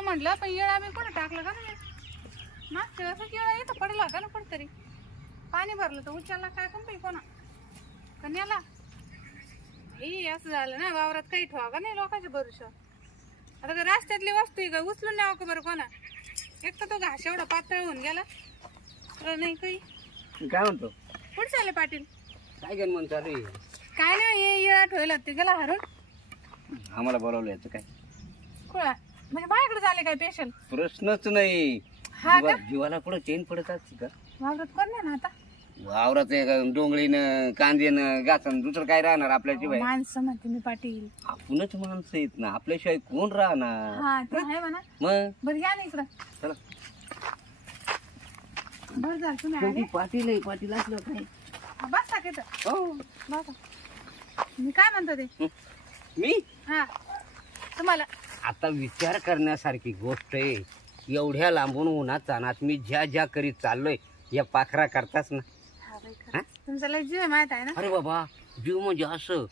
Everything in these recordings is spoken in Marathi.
टाकावं म्हटलं पण येळा आम्ही कुठं टाकलं का नाही? मागच्या वेळेस येळा इथं पडला होता ना कुठतरी. पाणी भरलं तर उचलला काय कंपनी कोणा? कन्याला हे असं झालं ना वावरात काही ठेवा का नाही लोकांच्या भरोशा आता का रस्त्यातली वस्तू आहे का? उचलून न्यावं का बरं कोणा? एक तर तो घास एवढा पातळ होऊन गेला. तर नाही काही. काय म्हणतो? कुठे चालले पाटील? काय गण म्हणतो अरे काय नाही हे येळा ठेवला ते गेला हरून. आम्हाला बोलावलं याचं काय? कुळा? म्हणजे माझ्याकडे झाले काय पेशल प्रश्नच नाही. हा जीवा- जीवाला कुठं चेन पडत असते का? वावरात कोण नाही ना आता? वावरात एक डोंगळीनं कांदेनं गाचन दुसरं काय राहणार आपल्याशिवाय? माणसं म्हणते मी पाटील. आपणच माणसं आहेत ना आपल्याशिवाय कोण राहणार? हा ते आहे म्हणा. मग? बरं या ना इकडं. चला. बरं झालं तुम्ही आले? शेवटी पाटील आहे पाटील असलं काय? हा, बसा हो. बसा. मी काय म्हणतो ते? हं. मी? हा. तुम्हाला आता विचार करण्यासारखी गोष्ट आहे. एवढ्या लांबून उन्हात जाणार मी ज्या ज्या करीत चाललोय या पाखरा करताच ना. हा बाई खरं. तुमचा लय जीव आहे माहीत आहे ना? अरे बाबा जीव म्हणजे असं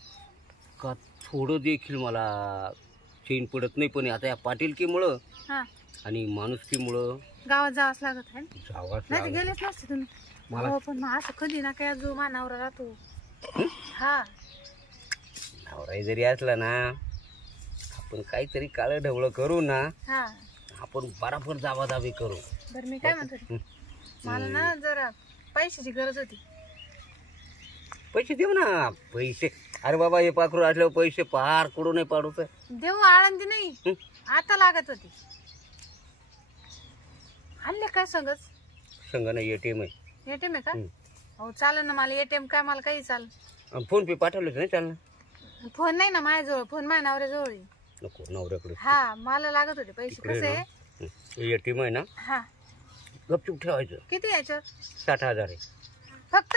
का थोडं देखील मला चैन पडत नाही पण आता या पाटीलकीमुळं हा. आणि माणुसकीमुळं गावात जावंच लागत आहे ना? जावाच नाही तर लागलं. गेलेच नसते तुम्ही. मला हो पण मग असं कधी ना काय जो मानावर राहतो. हा? जरी असला ना आपण काहीतरी काळं ढवळं करू ना हा. आपण बराबर जावाजावी करू. बरं मी काय म्हणतो. मला ना जरा पैशाची गरज होती. पैसे देऊ ना पैसे. अरे बाबा हे पाखरू असल्यावर पैसे पार कुठून नाही पाडू तर. देऊ आळंदी नाही. आता लागत होती. हल्ले काय सांगच? संघानं एटीएम आहे. एटीएम आहे का? हं. चालेल ना मला एटीएम काय मला काही चालेल आणि फोन पे पाठवलं नाही चालणार फोन नाही ना माझ्याजवळ फोन माझ्या नवऱ्याजवळ आहे. नको नवऱ्याकडे हा मला लागत होते पैसे. इकडे कसे? एटीएम आहे ना? हा. गपचूप ठेवायचं. किती याच्यावर साठ हजार आहे. फक्त?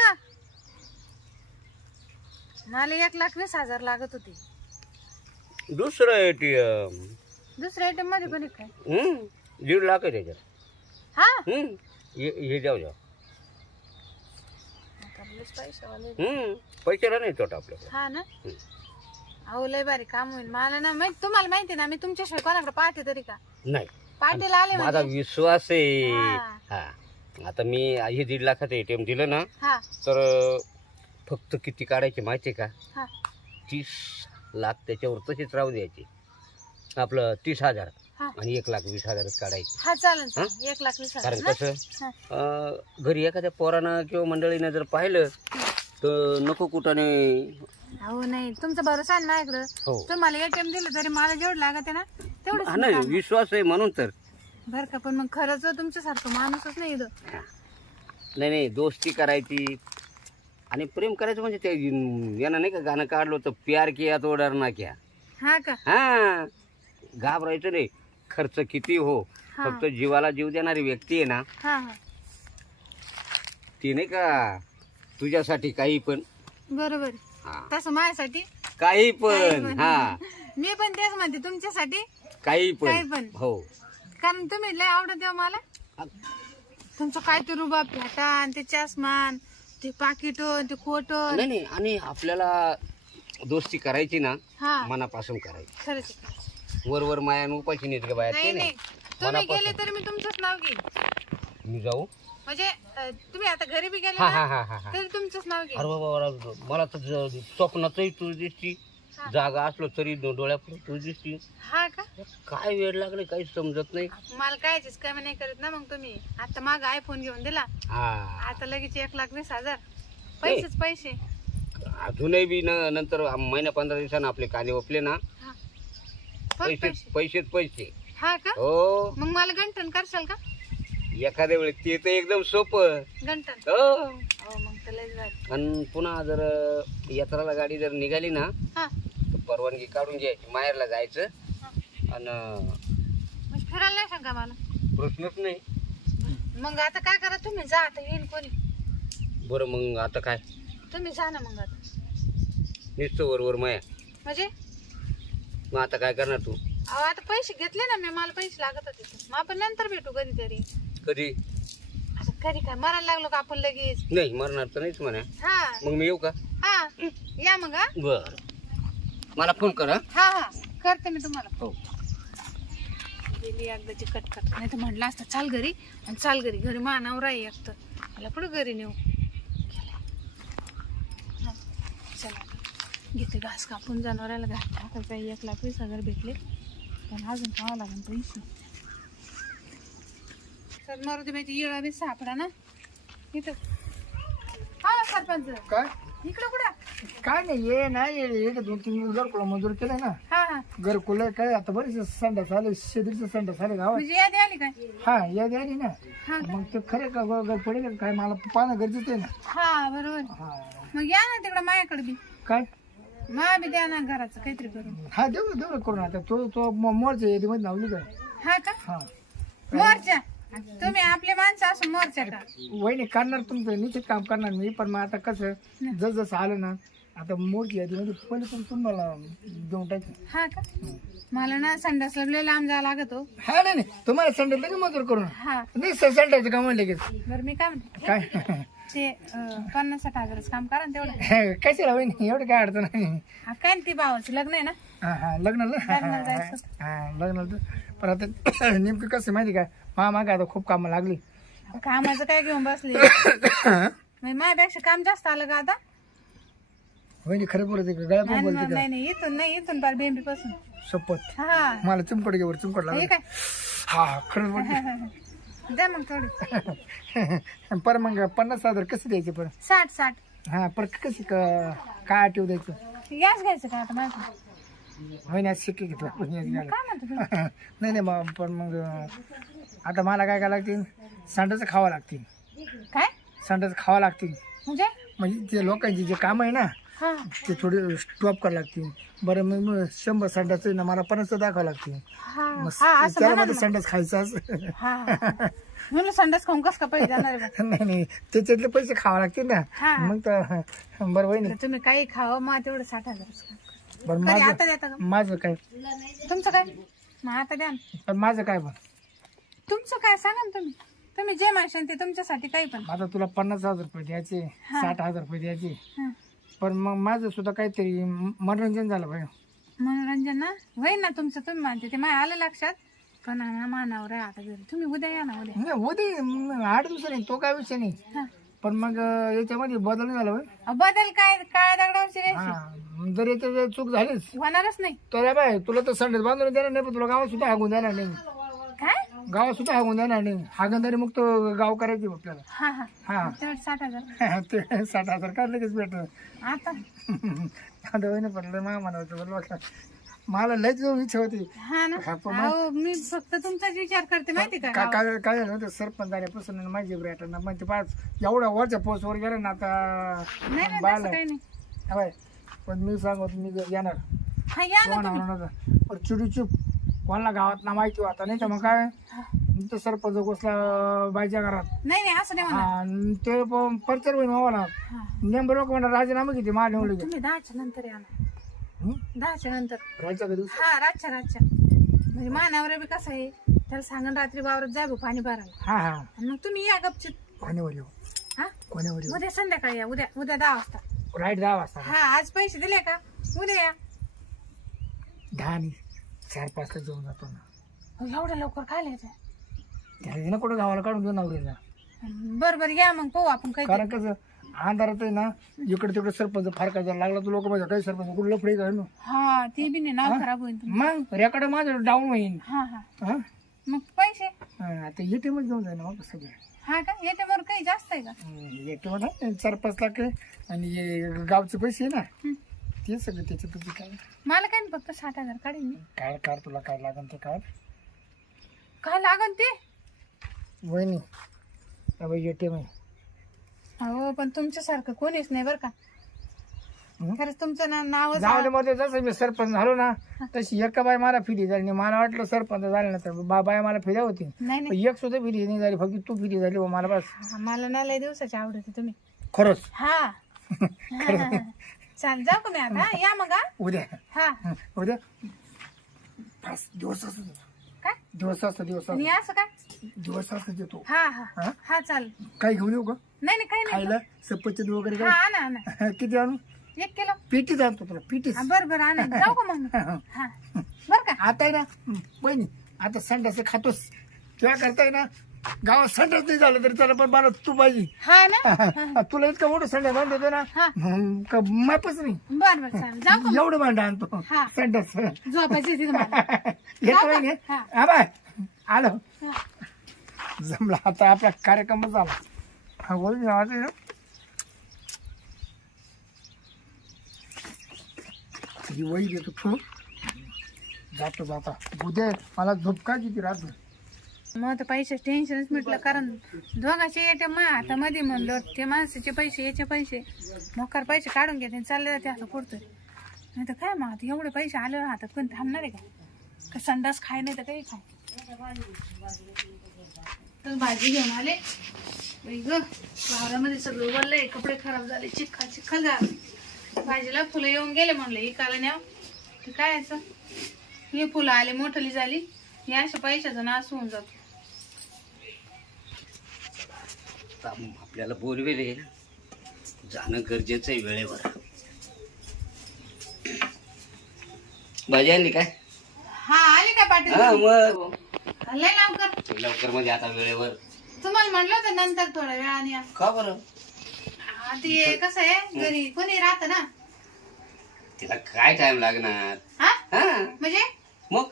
मला एक लाख वीस हजार लागत होते. दुसरं एटीएम दुसऱ्या एटीएममध्ये पण एक काय दीड लाख आहे त्याच्यात. हा? हम्म. हे हे जाऊ जाऊ. आता. हम्म. पैशाला नाही तोटा आपल्याकडे. हा ना. अहो लय भारी काम होईल. मला ना माहीत तुम्हाला माहिती ना मी तुमच्याशिवाय कोणाकडे पाहते तरी का? नाही. पाटील आले माझा म्हणजे? विश्वास आहे. हा. हा. आता मी हे दीड लाखाचं एटीएम दिलं ना हा. तर फक्त किती काढायचे माहिती आहे का? हा. तीस लाख त्याच्यावर तसेच राहू द्यायचे. आपलं तीस हजार हा. आणि एक लाख वीस हजारच काढायचे. हा चालेल चालेल. एक लाख वीस कारण कसं? हा. अं, घरी एखाद्या पोरानं किंवा मंडळीनं जर पाहिलं तर नको कुठाने अहो नाही. तुमचा भरोसा आहे ना माझ्याकडं? हो. तुम्हाला एटीएम दिलं तरी मला जेवढं लागत आहे ना हा तेवढं विश्वास आहे म्हणून तर. बर का पण मग खरंच तुमच्यासारखं माणूसच नाही इथं. नाही नाही दोस्ती करायची. आणि प्रेम करायचं म्हणजे ते यानं नाही का गाणं काढलं होतं प्यार किया तो डरना क्या. हा का? हा. घाबरायचं नाही. खर्च किती हो हा. फक्त जीवाला जीव देणारी व्यक्ती आहे ना. हा हा. ती नाही का तुझ्यासाठी काही पण. बरोबर. हा. तसं माझ्यासाठी? काही काही पण. पण. हा. मी पण तेच म्हणते तुमच्यासाठी काही काही पण. पण. हो. कारण तुम्ही लय आवडत आहे मला. तुमचं काय ते रुबाब फेटान ते चष्मान ते पाकिटो ते कोटो नाही नाही. आणि आपल्याला दोस्ती करायची ना हा. मनापासून करायची. खरंच आहे. वर वर मायान उपाशी नेत ते नाही. नाही. तुम्ही गेले तरी मी तुमचंच नाव घेईन. मी जाऊ? म्हणजे अं, तुम्ही आता घरी बी गेले हा ना हा हा हा हा. तरी तुमचंच नाव घेईन अरे बाबा अरे मला तर ज- स्वप्नातही तू दिसती. जागा असलो तरी डो- डोळ्यापुढे तू दिसती. हा का? काय वेळ लागले काही समजत नाही. मला कायचीच कमी नाही करत ना मग तुम्ही. आता माग आयफोन घेऊन दिला. हा. आता लगेच एक लाख वीस हजार. पैसेच पैसे. अजूनही बी न नंतर महिन्या पंधरा दिवसानं आपले कांदे ओपले ना. हा. फक्त पैसे पैसे. पैसेच पैसे. हा का? हो. मग मला गंठन करशाल का? एखाद्या वेळेस ते तर एकदम सोपं. गंठन. हो. हो मग तर लयच भारी आणि पुन्हा जर यात्राला गाडी जर निघाली ना हा. तर परवानगी काढून घ्यायची माहेरला जायचं. आणि मग फिरायला नाही सांगा मला. प्रश्नच नाही. मग आता काय करा तुम्ही जा आता येईन कोणी. बरं मग आता काय? तुम्ही जा ना मग आता. नुसतं वर माया. म्हणजे? मग आता काय करणार तू? अहो आता पैसे घेतले ना मी मला पैसे लागत होते. मग आपण नंतर भेटू कधीतरी. कधी? कधी काय? मरायला लागलो का आपण लगेच? नाही मरणार तर नाहीच म्हणा. हा. मग मी येऊ का? हा. या मग हा. बर. मला फोन कर. हं? हा. हा करते मी तुम्हाला. हो. गेली एकदाची कटकट. नाही तर म्हणलं असतं चाल घरी. आणि चाल घरी. घरी मानावर आहे एक तर. मला पुढे घरी नेऊ. हा, चला घेते घास कापून जनावराला घास टाकायचा एक लाख वीस हजार भेटले. पण अजून खावं लागेल पैसे. सर मारुती बाईची येळा बी सापडा ना. इथं. हा सरपंच. काय? इकडं कुठं? काय नाही ये ना ये एक दोन तीन घरकुला मजूर केलं ना. हा हा. घरकुला काय? आता बरेच संडास आले शेतीचे संडास आले गावात. म्हणजे यादी आली काय? हा यादी आली ना. हा मग ते खरे का? ग- ग- पडेल का? काय? मला पाहणं गरजेचं आहे ना. हा बरोबर. हा. मग या ना तिकडं माझ्याकडे बी. काय? मा बी द्या ना घराचं काहीतरी करून. हा देऊ ना देऊ ना करून आता. तो तो मोरच्या यादीमध्ये नावली काय हा का? हा. मोर्चा तुम्ही आपले माणसं असून मोर्चा का? वहिनी करणार तुमचं निश्चित काम करणार मी पण मग आता कसं जस जसं आलं ना आता मोरची यादीमध्ये पहिले पण तुम्हाला देऊन टाकेल. हा का? मला ना संडासला लय लांब जावं लागत हो. हा नाही नाही तुम्हाला संडे लगेच मजूर करून. हा. नाही संडाचं काम लगेच? बरं मी काय म्हणते? काय? ते अं, पन्नास साठ हजारच काम करा ना तेवढं. कशाला वहिनी एवढं काय अडचण नाही हा काय ना ती भावाचं लग्न आहे ना? हा हा लग्नाला? लग्नाला जायचं. हा लग्नाला तर- पण आता नेमकं कसं आहे माहिती का? मा मागे आता खूप कामं लागली. कामाचं काय घेऊन बसले? म्हणजे माझ्यापेक्षा काम जास्त आलं का आता? वहिनी खरं बोलते का? गळ्या पण नाही बोलते का नाही नाही, इथून नाही इथून पार बेंबी पासून शपथ हा. मला चिमकड घेवर चिमकड हे लागली. काय? हा हा, खरंच द्या मग थोडी. पर मग पन्नास हजार कसं द्यायचे पण साठ साठ. हा पर कशी क- काय आठव द्यायचं गॅस घ्यायचं का आता माझं? आज शिक्के घेतला म्हणतो तुम्ही? नाही नाही मग पण मग आता मला काय काय लागतील? सांडाचं खावं लागतील. काय? सांडाचं खावं लागतील. म्हणजे? म्हणजे ते लोकांचे जे काम आहे ना हा. ते थोडे स्टॉप करावं लागतील. बरं मग मग शंभर संडास ना मला पन्नास दाखवावं लागतील. हा. मग हा असं त्याला म्हणा मला ना संडास खायचाच मग. हा. म्हणलं संडास खाऊन कस का पैसे जाणार आहे बा? नाही नाही त्याच्यातले पैसे खावा लागतील ना. हा. मग तर बरं नाही तर तुम्ही काही खावं मग तेवढं साठ हजार बरं कधी माझं आता देता का? माझं काय? तुमचं काय? मग आता द्या ना. पण माझं काय पण तुमचं काय? सांगा ना तुम्ही. तुम्ही जे म्हणशाल ते तुमच्यासाठी काही पण. आता तुला पन्नास हजार रुपये द्यायचे साठ हजार रुपये द्यायचे. हा. पण मग माझं सुद्धा काहीतरी म- मनोरंजन झालं पाहिजे मनोरंजन ना? होईल ना तुमचं तुम्ही मानते ते माझ्या आलं लक्षात. पण मानावर आहे आता घरी. तुम्ही उद्या या ना उद्या. नाही होते मग आठ दिवसांनी तो काय विषय नाही. पण मग अं, याच्यामध्ये बदल नाही झाला होय. अहो, बदल काय? काळ्या दगडावरची रेषी. हा जर याच्यात जर चूक झालीच होणारच नाही. तर बाय तुला तर संडेस बांधून देणार नाही पण तुला गावात सुद्धा हागून देणार नाही. काय? गावात सुद्धा हागून देणार नाही. हागंदारी मुक्त गाव करायची आपल्याला. हा हा. हा. साठ हजार. ते साठ हजार काय लगेच भेटत आता. पडलं मा म्हणायचं बरोबर मला लयच जाऊ इच्छा होती. हा ना? हा, पण अहो मी फक्त तुमचाच विचार करते माहिती का? का काय काय झालं होतं? सरपंच झाल्यापासून आणि माझी ब्रेट ना मग ते पाच एवढ्या वरच्या पोस्टवर गेला ना नाही नाही आता तसं बाळ काही नाही. हवाय पण मी सांगत मी येणार. हा या ना तुम्ही. चिडीचूप कोणाला गावात ना माहिती होता. नाही तर मग काय? तो सरपंच घुसला बाईच्या घरात. नाही नाही असं नाही म्हणा हा, आणि ते प- परिचय होईन मावाला हा. नेमकं लोक म्हणा राजीनामा किती? मा निवडले तुम्ही दहाच्या नंतर या ना. दहाच्या नंतर. राहायचा का दिवस हा रातच्या रातच्या. म्हणजे मानावर बी कसं आहे त्याला सांगून रात्री वावरात जाय भाऊ पाणी भरायला. हा हा. आणि मग तुम्ही या गपचित येऊ हा? येऊ उद्या संध्याकाळी या उद्या उद्या दहा वाजता. राईट दहा वाजता हा आज पैसे दिले का? उद्या या. दहा आणि चार पाचला जेवून जातो ना. अहो, एवढ्या लवकर काय लिहायचं? त्याला कुठं गावाला काढून घेऊन नवरीला. बर बर या मग पाहू आपण काही कारण कसं अंधारात आहे ना इकडे तिकडे सरपंच फार काय लागला तर लोक माझ्या काही सरपंच कुठं लफडे काय ना? हा ते बी नाही नाव खराब होईल तुमचं. मग रेकॉर्ड माझं डाऊन होईन. हा हा. हा? मग पैसे? हा, आता एटीएम घेऊन जाईन मग सगळं. हा का? याच्यावर काही जास्त आहे का? एटीएम ना चार पाच लाख आहे. आणि हे गावचे पैसे आहे ना हं. ते सगळे त्याचे तुझे काय मला काय नाही, फक्त साठ हजार काढीन मी. काय काढ तुला काय लागन ते काढ. काय लागन ते? वहिनी एटीएम आहे. हो पण तुमच्यासारखं कोणीच नाही बरं का. हं? खरंच तुमचं ना नाव जाऊ दे मध्ये जसं मी सरपंच झालो ना तशी एका बाय मला फिरी झाली नाही. मला वाटलं सरपंच झालं ना तर बा बाय मला फिर्या होती. नाही पण नाही एक सुद्धा फिरी नाही झाली फक्त तू फिरी झाली हो मला बस. हा, मला ना लय दिवसाची आवडते तुम्ही. खरंच. हा. चाल जाऊ का मी आता. या मग हा? उद्या. हा. उद्या. दिवस असतो काय? दिवस असतो दिवस आणि असं काय? दिवस असतो देतो हा हा. हा? हा चाल काही घेऊन येऊ का? नाही नाही काही नाही. खायला सपचंद वगैरे हा काय? आणा आणा. किती आणू? एक किलो. पिटीच आणतो तुला पिटीच हा बर बर आणा. जाऊ का मग? हं. हा. बर का? आता आहे ना वहिनी आता संडास खातोस. तेव्हा करताय ना गावात संडास नाही झालं तरी त्याला पण मला तू पाहिजे. हा ना? तुला इतका मोठं संडास बांधतो होतो ना हा. हम्म, का मापच नाही. बर बर चालेल. जाऊ का एवढं भांड आणतो हा. संडास. झोपायची तिथं मला येतो? हा. आलो. हा. जमला. आता आपला कार्यक्रम झाला. हा बोल ना आता ही वही देतो ठेवून जातो जाता उद्या मला झोपका किती राहतो मग तर पैसे टेन्शनच मिटलं कारण दोघांचे येते मग आता मध्ये म्हणलं ते माणसाचे पैसे याचे पैसे. मोकार पैसे काढून घेते चालले जाते आता पुरतोय नाही तर काय मग आता एवढे पैसे आले हातात कोण थांबणार आहे का? का संडास खाय नाही तर काही खाय. तर भाजी घेऊन आले. ग वावरामध्ये सगळं वरलंय कपडे खराब झाले चिखल चिखल झालं. भाजीला फुलं येऊन गेले म्हणलं इकाला न्याव ते काय याचं हे फुलं आले मोठली झाली. हे अशा पैशाचा नाश होऊन जातो. आपल्याला बोलवेले जाणं गरजेचं आहे वेळेवर. भाजी आणली काय? हा आले का पाटील? हा मग. लय लवकर. लवकर म्हणजे आता वेळेवर. तुम्हाला म्हणलं होतं नंतर थोड्या वेळाने या. का बरं? हा, ते कसं आहे घरी कोणी राहत ना. तिला काय टाइम लागणार? हा? हा? म्हणजे? मग?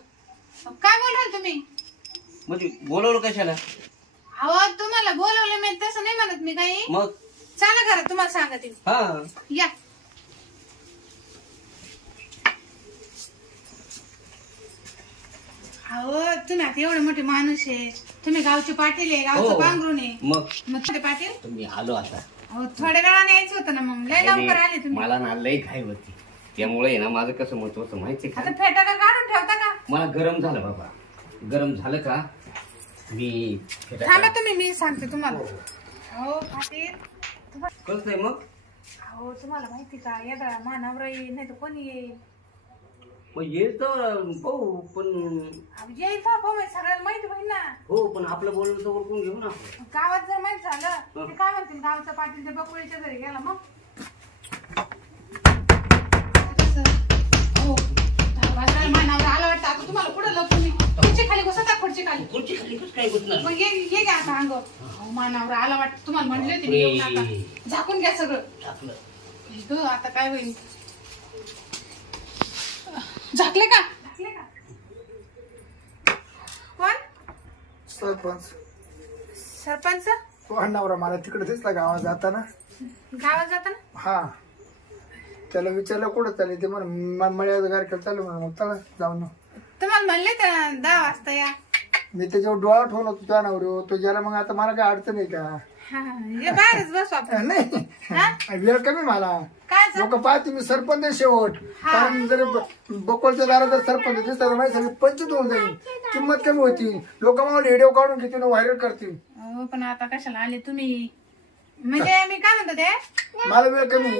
काय बोलवलं तुम्ही? म्हणजे बोलवलं कशाला? अहो तुम्हाला बोलवलं मी तसं नाही म्हणत मी काही. मग? चला घरात तुम्हाला सांगते हा. या. अहो तुम्ही आता एवढे मोठे माणूस आहे. तुम्ही गावचे पाटील आहे गावचं हो. पांघरून आहे. मग? मग ते पाटील? तर मी आलो आता. अहो थोड्या वेळाने यायचं होतं ना मग. लय लवकर आले तुम्ही. मला ना लई घाई होती. त्यामुळे ना माझं कसं होतं माहिती का? आता फेटा का काढून ठेवता का? मला गरम झालं बाबा. गरम झालं का? मी थांबा तुम्ही मी सांगते तुम्हाला. हो पाटील. तुम्हा- कळतंय मग? अहो तुम्हाला माहिती का? येदा मानवरा येईल नाही तर कोणी येईल. मग येत पाहू पण अहो, येईल का हो सगळ्याला माहिती होईल ना. हो पण आपलं बोलणं तर ओळखून घेऊ ना आपण. गावात जर माहीत झालं ते काय म्हणतील गावचा पाटील ते बकुळीच्या घरी गेला मग? दहा वाजता मानावर आला वाटतं आता तुम्हाला पुढे लपून मी खुर्ची खाली बसता खुर्ची खाली खुर्ची खाली कसं काय मग ये ये घ्या आता अंग अहो, मानावर आला वाटतं तुम्हाला म्हणले होते मी येऊ नका झाकून घ्या सगळं. टाकलं ग, आता काय होईल? झाकले का? झाकले का? कोण? सरपंच. सरपंच? तो अण्णावरा मला तिकडे दिसला गावात जाताना. गावात जाताना? हा. त्याला विचारलं कुठं चालले? ते म्हणून मळ्यात गारखेल चालू म्हणून मग चला जाऊन येऊ. तुम्हाला म्हणले तर दहा वाजता या. मी त्याच्यावर डोळा ठेवला होतो त्या नवऱ्यावर. तो गेला मग आता मला काय अडचण आहे का? हा, ये बाहेरच बसू आपण. नाही? वेळ कमी मला. काय? लोक पाहते मी सरपंच आहे शेवट. कारण जर ब- बकोलच्या दारात जर सरपंच दिसतात माझी सगळी पंचित होऊन जाईल. किंमत कमी होती. लोक मला व्हिडिओ काढून घेतील व्हायरल करतील. पण आता कशाला आले तुम्ही? म्हणजे मी काय म्हणतो ते? मला वेळ कमी.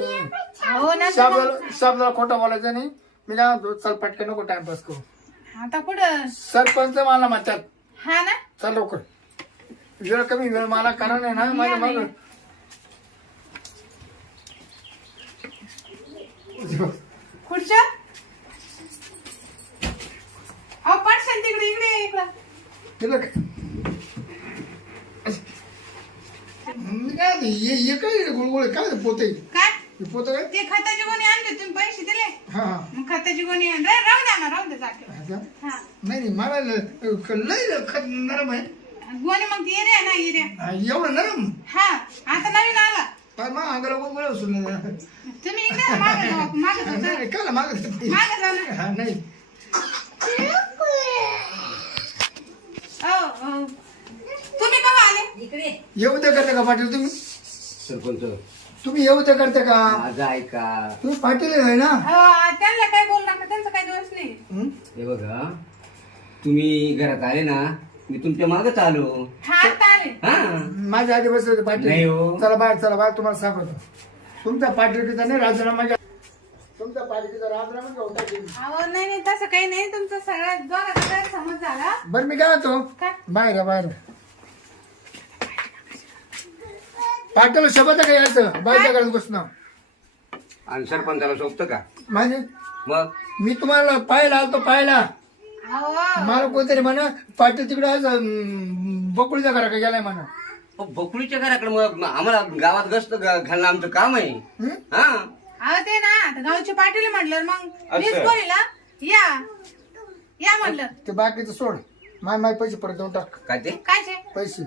हो ना खोटा बोलायचा नाही. मी काय म्हणतो चल पटकन नको टाइमपास करू. आता पुढं. सरपंच मला म्हणतात. हा ना? चल लवकर. वेळ कमी वेळ मला कारण आहे ना माझ्या माग. खुर्च्या? अहो तिकडे इकडे ये इकडं. तिला काय? मी काय म्हणतो, हे हे काय गुळगुळ काय पोते. काय? पोत काय? ते खताची गोणी आणले तुम्ही पैसे दिले? हा मग खताची गोणी आण राहू द्या ना राहू द्या. हा नाही नाही मला ल- लय खत नरम आहे. गोणी मग ती एरिया ना एरिया हा, एवढं नरम? हा आता नवीन आला. अंगाला असून तुम्ही इकडे मागे. नाही, ना. हा नाही. हो, हो. तुम्ही कवा आले? इकडे. येऊ ते करता का पाटील तुम्ही? सरपंच. तुम्ही येऊ ते करता का? माझं ऐका तुम्ही पाटील आहे ना? हो, त्यांना काय बोलू नका त्यांचा काही दोष नाही. हं? हे बघा तुम्ही घरात आले ना मी तुमच्या मागच आलो हा आले हा. माझ्या आधी बसले होते नाही हो. पाटील चला बाहेर चला बाहेर तुम्हाला सांगतो. तुमचा पाटीलकीचा नाही राजीनामा घ्या. तुमचा पाटीलकीचा राजीनामा की. अहो नाही नाही तसं काही नाही. तुमचं सगळ्यात दोघांचा गैरसमज झाला. बरं मी काय होतो काय? बाहेर बाहेर पाटील शब्द काय यायचं. बाहेरच्या घरात बसणं आणि सरपंचाला सोबतं का? म्हणजे? मग? मी तुम्हाला पाहायला आलतो पाहायला. अहो मला कोणतरी म्हणा पाटील तिकडे बकुळीच्या घरा गेलाय म्हणा. अहो, बकुळीच्या घराकडे मग आम्हाला गावात गस्त घ- घालणं आमचं काम आहे. हं? हा. अहो ते ना आता गावचे पाटील म्हटलं मग मीच अच्छा. बोलीला या. या म्हणलं ते बाकीचं सोड. माय माय पैसे परत देऊन टाक. काय ते? काय ते पैसे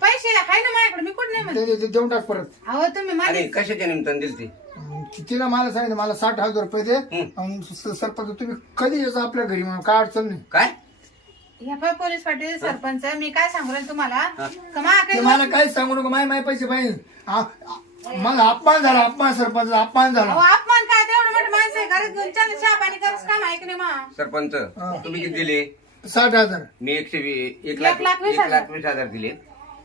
पैसे आहे ना माझ्याकडे? मी कुठं नाही म्हणत देऊन टाक परत. अहो तुम्ही माझे अरे कशाच्या निमित्तानं दिली ती अं, तिला मला सांगितलं मला साठ हजार रुपये दे. स- सरपंच तुम्ही कधी यायचं आपल्या घरी? म्हणून काय अडचण नाही. काय? ह्या पाय पोलीस पाटील सरपंच मी काय सांगू राहिले तुम्हाला? का मा ते काही मला काहीच सांगू नको माय माय पैसे पाहिजे. मला अपमान झाला अपमान सरपंच अपमान अहो, झाला अपमान काय? तेवढं मोठं माणसं आहे घरात घेऊन चालू चहा पाणी करत काम आहे की नाही मा. सरपंच तुम्ही किती दिले? साठ हजार. मी एकशे वी- एक एक लाख लाख वीस एक हजार. लाख वीस हजार दिले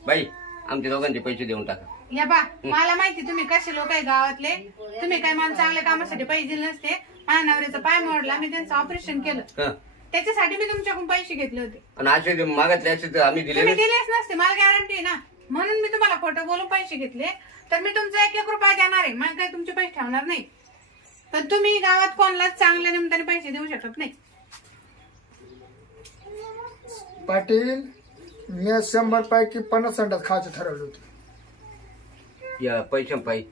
बाई आमच्या दोघांचे पैसे देऊन टाका. या बा मला माहिती तुम्ही कसे लोक आहे गावातले? तुम्ही काय मला चांगल्या कामासाठी पैसे दिले नसते. माझ्या नवऱ्याचा पाय मोडला मी त्यांचं ऑपरेशन केलं. हं. त्याच्यासाठी मी तुमच्याकडून पैसे घेतले होते. आणि असे जे मागातले असे तर आम्ही दिले तुम्ही नाही. दिलेच नसते मला गॅरंटी आहे ना. म्हणून मी तुम्हाला खोटं बोलून पैसे घेतले. तर मी तुमचा एक एक रुपया देणार आहे. मग काही तुमचे पैसे ठेवणार नाही. पण तुम्ही गावात कोणालाच चांगल्या निमित्ताने पैसे देऊ शकत नाही. पाटील मी शंभर पैकी पन्नास अंडात खायचं ठरवलं होतं. या पैसे पायी.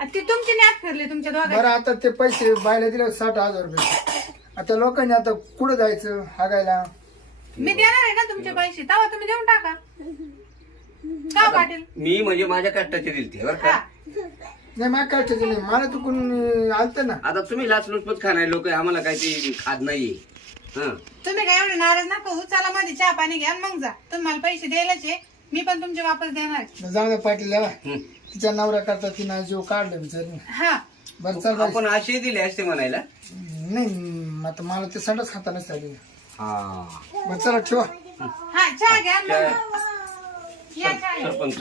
आणि ती तुमची न्यात फिरली तुमच्या दोघांची. बरं आता ते पैसे बायला दिले साठ हजार रुपये. आता लोकांनी आता कुठं जायचं हागायला? मी देणार आहे ना तुमचे पैसे? तेव्हा तुम्ही देऊन टाका. का पाटील. मी म्हणजे माझ्या कष्टाचे दिले ते बरं हा. का नाही मला काय नाही. मला चुकून आलत ना. आता तुम्ही लाचलुचपत खाणारे लोक आम्हाला काही ते खात नाहीये. हं. तुम्ही काय एवढे नाराज नका होऊ. चला मध्ये चहा पाणी घ्या आणि मग जा. तुम्ही मला पैसे द्यायलाच आहे. मी पण तुमचे वापस देणार आहे. जाऊ. हं. तिच्या नवऱ्या करता तिनं जीव काढलं बिचारी हा. बरं चल बाई. आपण असे दिले असते म्हणायला. नाही आता मला ते संडच खाता नसते आली. हा. बरं चला ठेवा. हा चहा घ्या आणि मग जा. या चहा घ्या. सरपंच.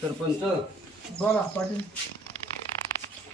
सरपंच. बोला पाटील.